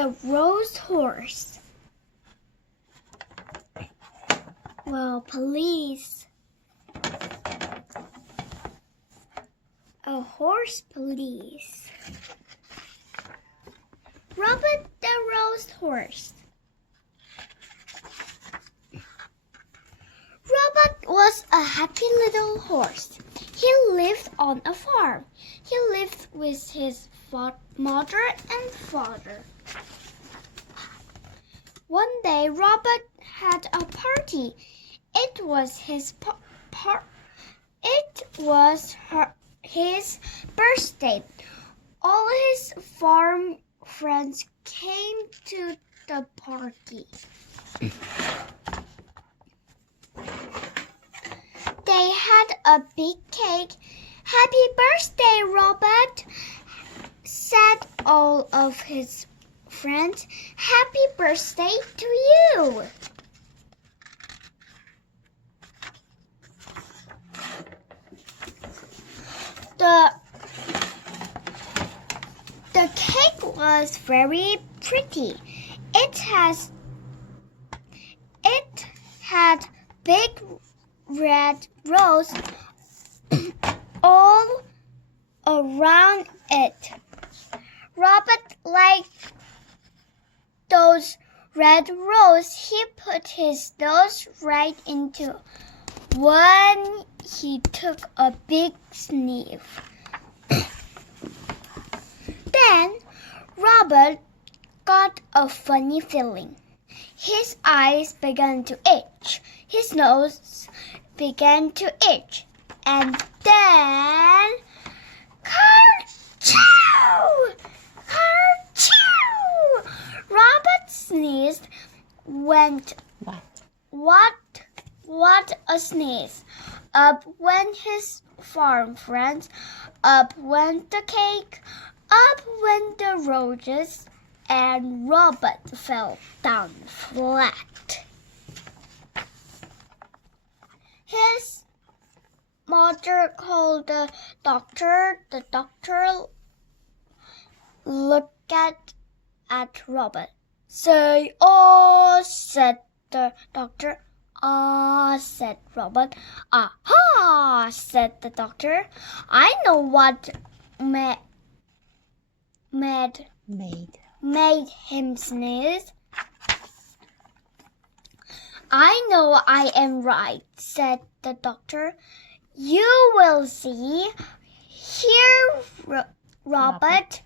the rose horse. Well, police. A horse police. Robert the rose horse. Robert was a happy little horse. He lived on a farm. He lived with his mother and father. One day, Robert had a party. It was his his birthday. All his farm friends came to the party. They had a big cake. Happy birthday, Robert, said all of his friends. Happy birthday to you. The cake was very pretty. It had big red rose all around it. Robert liked those red roses. He put his nose right into one. He took a big sniff. Then Robert got a funny feeling. His eyes began to itch. His nose began to itch. And then, Kerchoo! Kerchoo! Robert sneezed. What a sneeze. Up went his farm friends. Up went the cake. Up went the roses. And Robert fell down flat. His mother called the doctor. The doctor looked at Robert. Say, "Oh," said the doctor. "Ah," said Robert. "Aha," said the doctor. "I know what made him sneeze." "I know I am right," said the doctor. "You will see. Here, Robert,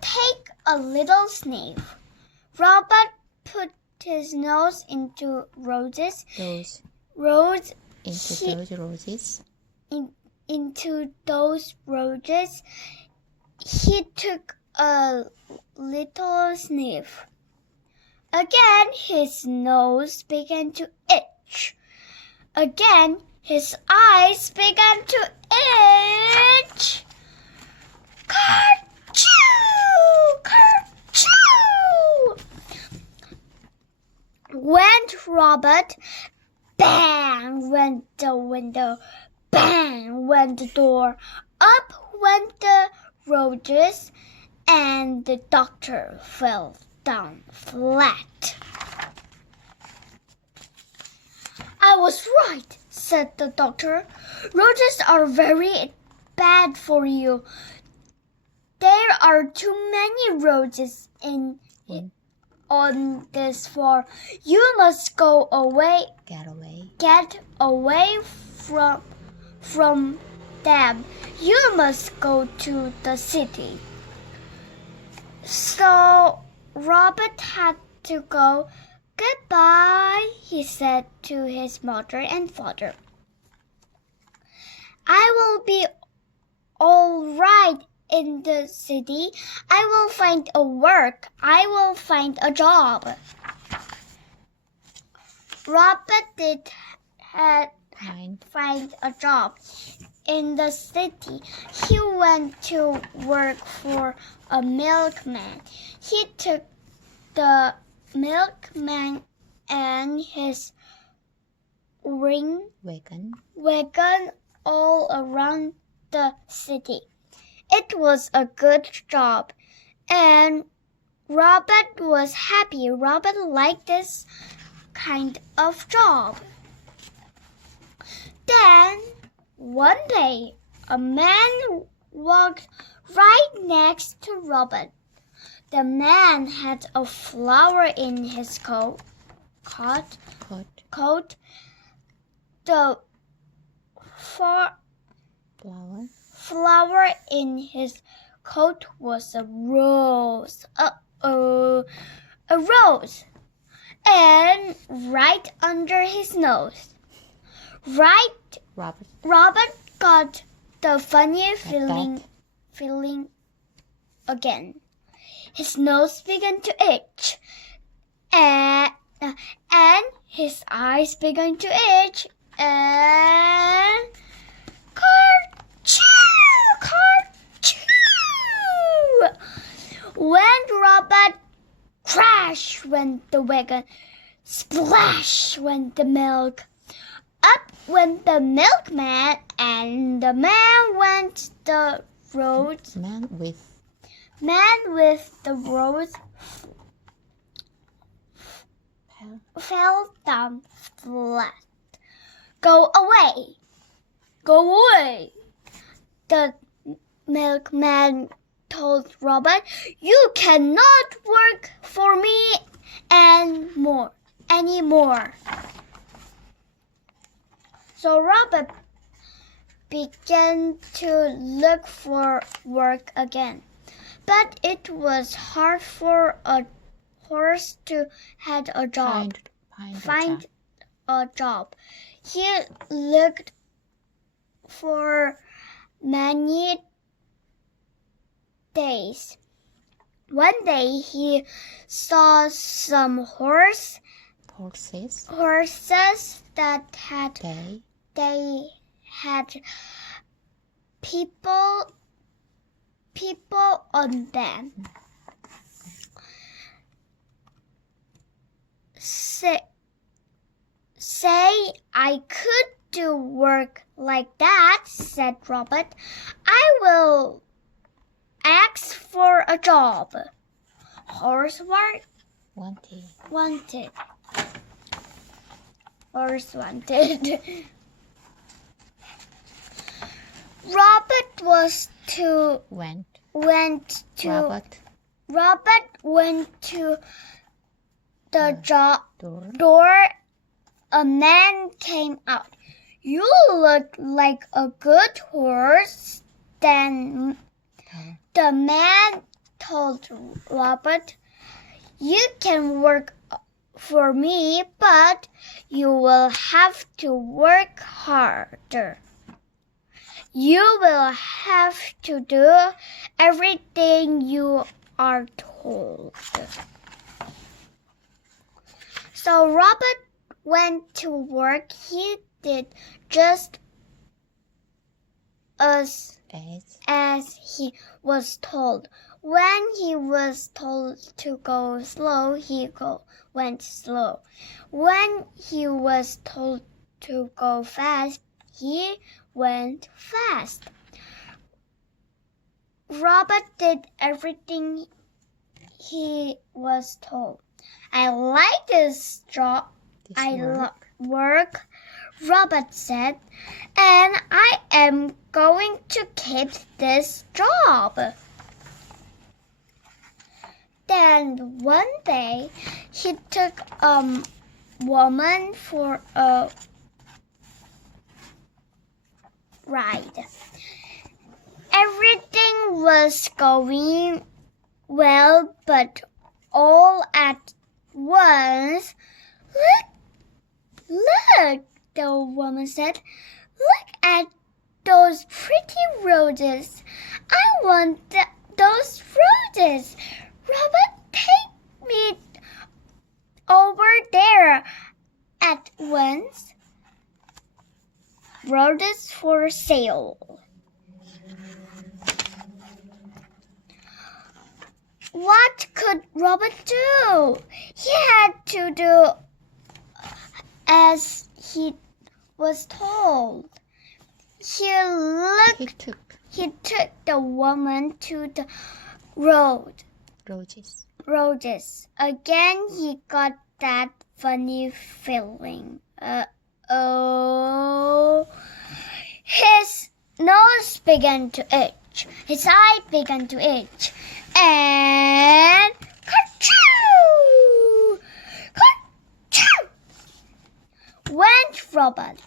take a little sniff." Robert put his nose into roses. Into those roses. He took a little sniff. Again, his nose began to itch. Again, his eyes began to itch. Kerchoo! Kerchoo! Went Robert. Bang went the window. Bang went the door. Up went the roses. And the doctor fell down flat. "I was right," said the doctor. "Roses are very bad for you. There are too many roses on this farm. You must go away. Get away from them. You must go to the city." So Robert had to go. "Goodbye," he said to his mother and father. "I will be all right in the city. I will find a work. I will find a job." Robert did find a job in the city. He went to work for a milkman. He took the milkman and his wagon all around the city. It was a good job, and Robert was happy. Robert liked this kind of job. Then, one day, a man walked right next to Robert. The man had a flower in his coat. The flower in his coat was a rose. A rose. And right under his nose. Robert got the funny feeling again. His nose began to itch, and his eyes began to itch, and Kerchoo! When Robert crash went the wagon, splash went the milk. Up went the milkman, and the man went the road. Man with the rose fell down flat. Go away! Go away! The milkman told Robert, you cannot work for me anymore. So Robert began to look for work again. But it was hard for a horse to have a job. Find a job. He looked for many days. One day he saw some horses that had people on them. Say I could do work like that, said Robert. I will ask for a job. Horse wanted. Horse wanted. Robert went to the door. A man came out. You look like a good horse. Then the man told Robert, you can work for me, but you will have to work harder. You will have to do everything you are told. So Robert went to work. He did just as he was told. When he was told to go slow, he went slow. When he was told to go fast, he went fast. Robert did everything he was told. I like this job. Work, Robert said, and I am going to keep this job. Then one day, he took a woman for a ride. Everything was going well, but all at once, Look, the woman said. Look at those pretty roses. I want those roses. Robert, take me over there at once. Roses for sale. What could Robert do? He had to do as he was told. He took the woman to the roses. roses. Again, he got that funny feeling. Oh. His nose began to itch. His eye began to itch. And ka-choo! Ka-choo! Went Robert.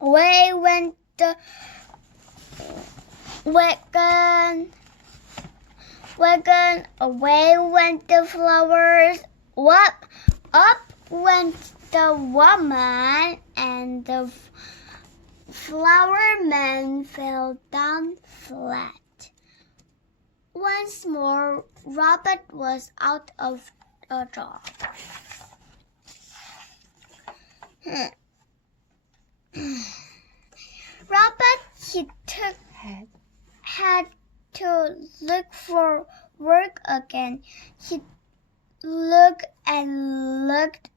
Away went the wagon. Away went the flowers. Up went the woman, and the flower man fell down flat. Once more, Robert was out of a job. Robert, had to look for work again. He looked and looked.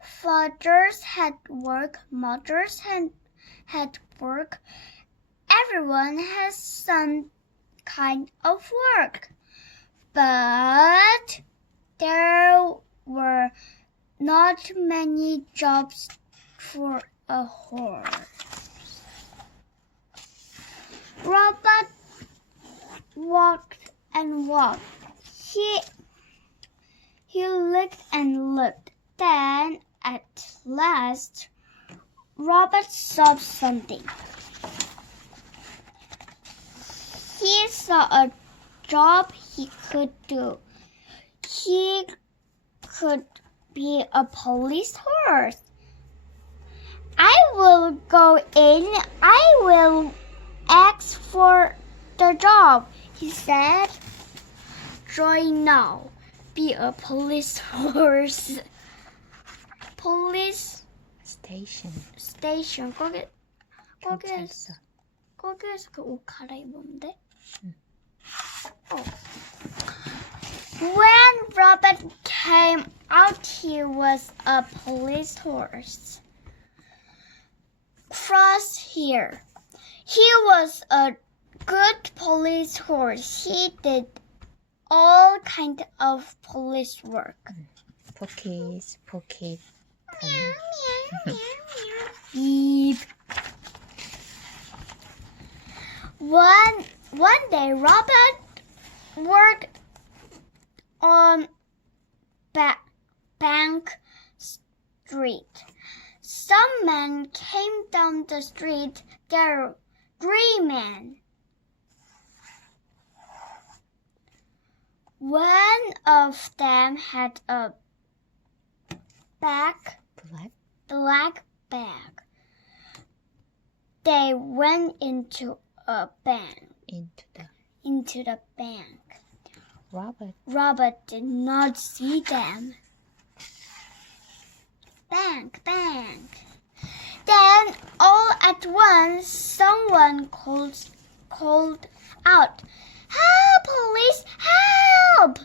Fathers had work, mothers had work. Everyone has some kind of work. But there were not many jobs for a horse. Robert walked and walked. He looked and looked. Then, at last, Robert saw something. He saw a job he could do. He could be a police horse. I will go in. I will ask for the job, he said. Join now. Be a police horse. Police station. 거기에서 그 옷 갈아입으면 돼? When Robert came out, he was a police horse. Cross here. He was a good police horse. He did all kinds of police work. Pocket. Beep. One day, Robert worked on Bank Street. Some men came down the street. They're 3 men. One of them had a black bag. They went into a bank. Into the bank. Robert did not see them. Bank. Then all at once someone called out, "Help, police, help!"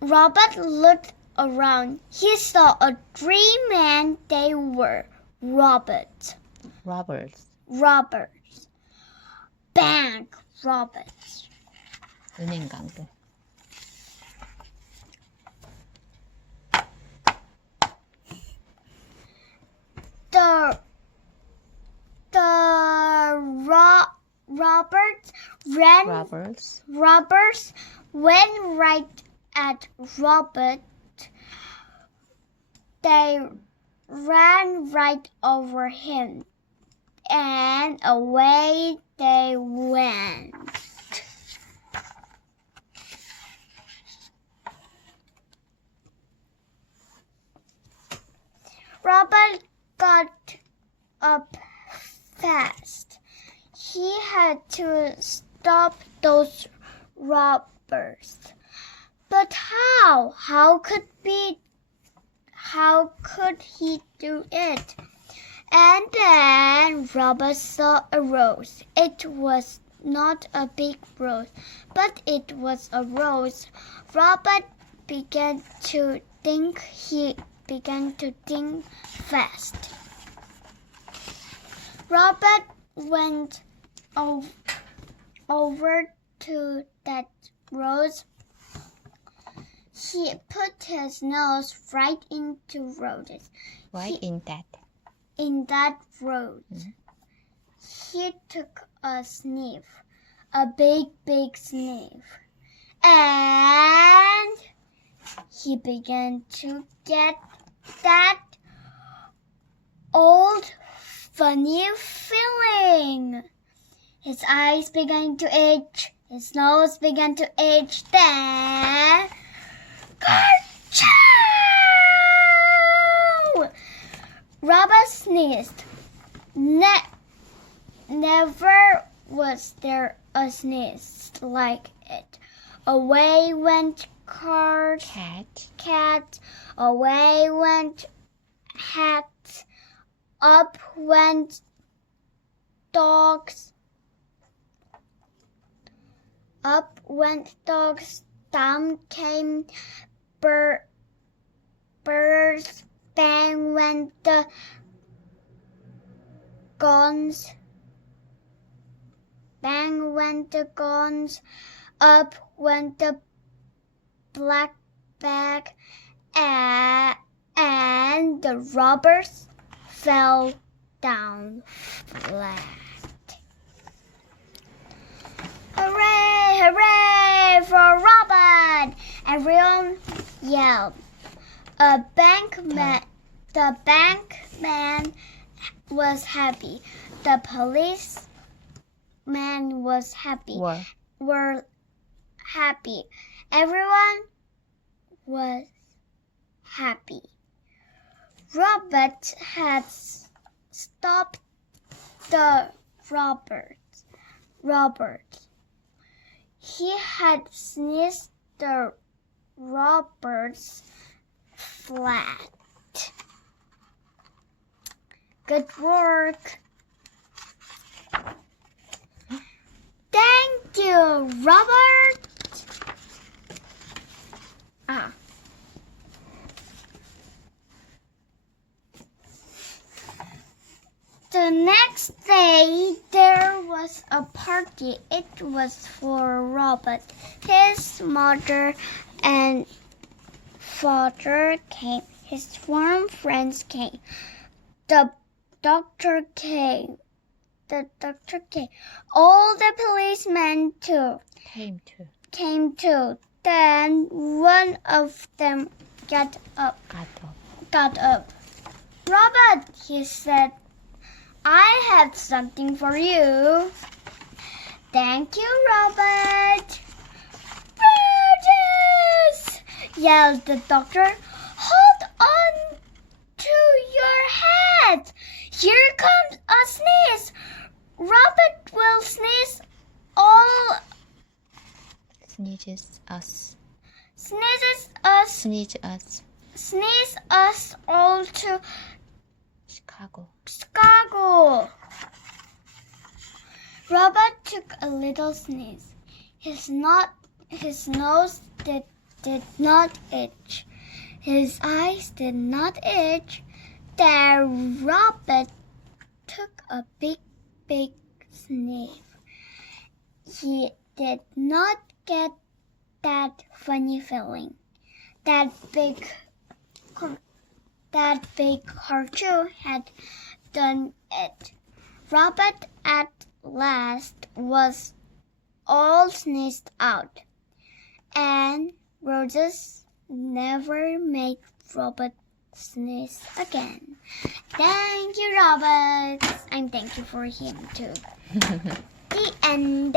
Robert looked around. He saw 3 men. They were robbers. Bank robbers. 은행 강도. Robbers went right at Robert. They ran right over him, and away they went. Robert got up fast. He had to stop those robbers. But how? How could he do it? And then Robert saw a rose. It was not a big rose, but it was a rose. Robert began to think. He began to think fast. Robert went over to that rose. He put his nose right into roses. Right in that. In that rose. He took a sniff, a big sniff, and he began to get that old funny feeling. His eyes began to itch, his nose began to itch, then Kerchow! Robert sneezed. Never was there a sneeze like it. Away went cat. Away went hat. Up went dogs. Up went dogs. Down came birds. Bang went the guns. Bang went the guns. Up went the black bag, and the robbers fell down flat. Hooray, hooray for Robert! Everyone yelled. The bankman was happy. The policeman was happy. Were happy. Everyone was happy. Robert had stopped the robbers. He had sneezed the robbers flat. Good work. Thank you, Robert. The next day, there was a party. It was for Robert. His mother and father came. His warm friends came. The doctor came. All the policemen too. Came too. Then one of them got up. Robert, he said, I have something for you. Thank you, Robert. Roses! Yelled the doctor. Hold on to your head. Here comes a sneeze. Robert will sneeze all. Sneezes us. Sneeze us all to Chicago. Robert took a little sneeze. His nose did not itch. His eyes did not itch. Then Robert took a big sniff. He did not get that funny feeling. That big Kerchow had done it. Robert at last was all sneezed out, and roses never made Robert sneeze again. Thank you, Robert. I'm thankful for him too. The end.